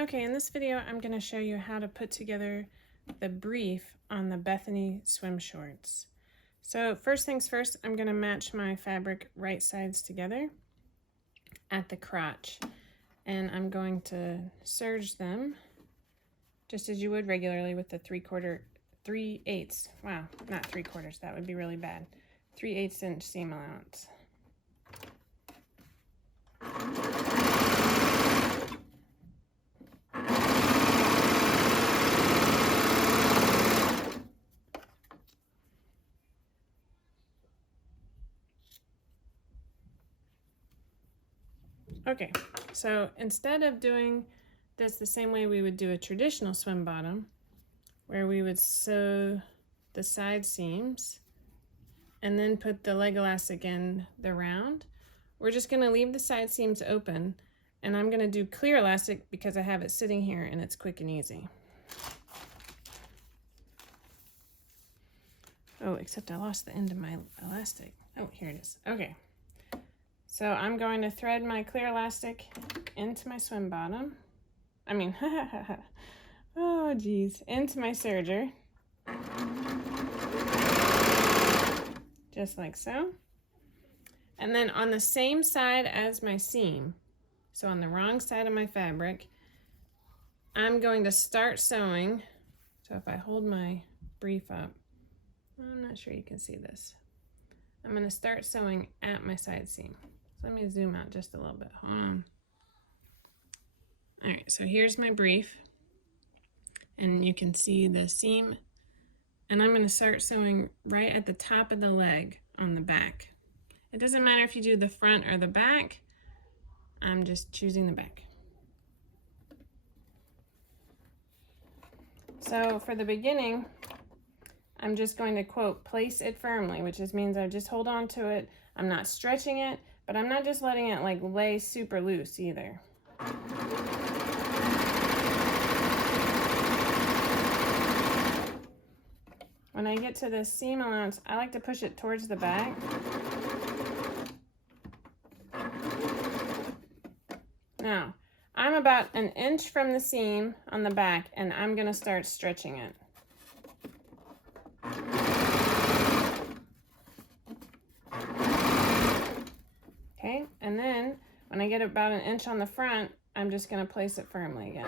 Okay, in this video, I'm going to show you how to put together the brief on the Bethany Swim shorts. So first things first, I'm going to match my fabric right sides together at the crotch. And I'm going to serge them just as you would regularly with the 3/8. Wow, not 3/4, that would be really bad. 3/8 inch seam allowance. Okay, so instead of doing this the same way we would do a traditional swim bottom, where we would sew the side seams and then put the leg elastic in the round, we're just going to leave the side seams open, and I'm going to do clear elastic because I have it sitting here and it's quick and easy. Oh, except I lost the end of my elastic. Oh, here it is. Okay. So I'm going to thread my clear elastic into my swim bottom. Oh geez, into my serger. Just like so. And then on the same side as my seam, so on the wrong side of my fabric, I'm going to start sewing. So if I hold my brief up, I'm not sure you can see this. I'm going to start sewing at my side seam. So let me zoom out just a little bit. Hold on. All right, so here's my brief, and you can see the seam, and I'm going to start sewing right at the top of the leg on the back. It doesn't matter if you do the front or the back. I'm just choosing the back. So for the beginning, I'm just going to, quote, place it firmly, which just means I just hold on to it. I'm not stretching it, but I'm not just letting it like lay super loose either. When I get to the seam allowance, I like to push it towards the back. Now, I'm about 1 inch from the seam on the back, and I'm going to start stretching it. Okay, and then when I get about 1 inch on the front, I'm just going to place it firmly again.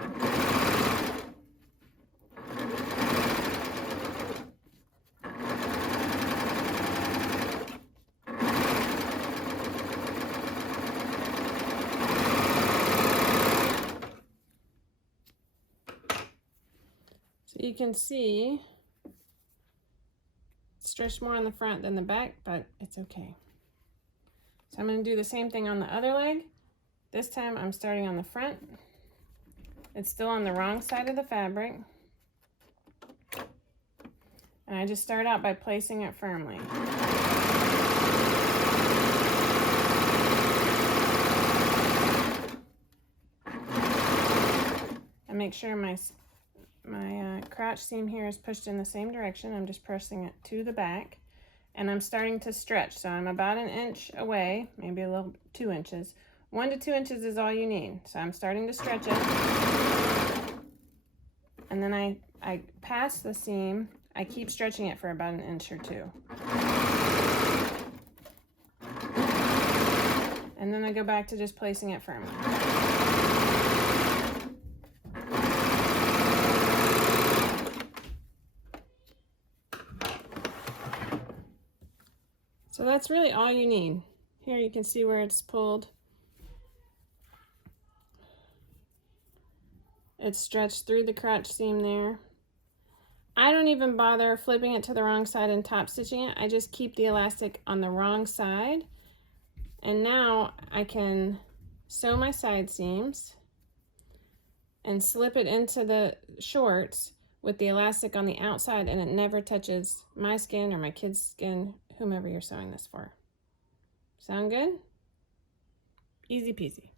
So you can see it's stretched more on the front than the back, but it's okay. So I'm going to do the same thing on the other leg. This time I'm starting on the front. It's still on the wrong side of the fabric. And I just start out by placing it firmly. I make sure my crotch seam here is pushed in the same direction. I'm just pressing it to the back. And I'm starting to stretch, so I'm about 1 inch away, maybe a little 2 inches. 1 to 2 inches is all you need. So I'm starting to stretch it. And then I pass the seam. I keep stretching it for about 1 inch or 2. And then I go back to just placing it firmly. So that's really all you need. Here you can see where it's pulled. It's stretched through the crotch seam there. I don't even bother flipping it to the wrong side and top stitching it. I just keep the elastic on the wrong side. And now I can sew my side seams and slip it into the shorts with the elastic on the outside, and it never touches my skin or my kid's skin, whomever you're sewing this for. Sound good? Easy peasy.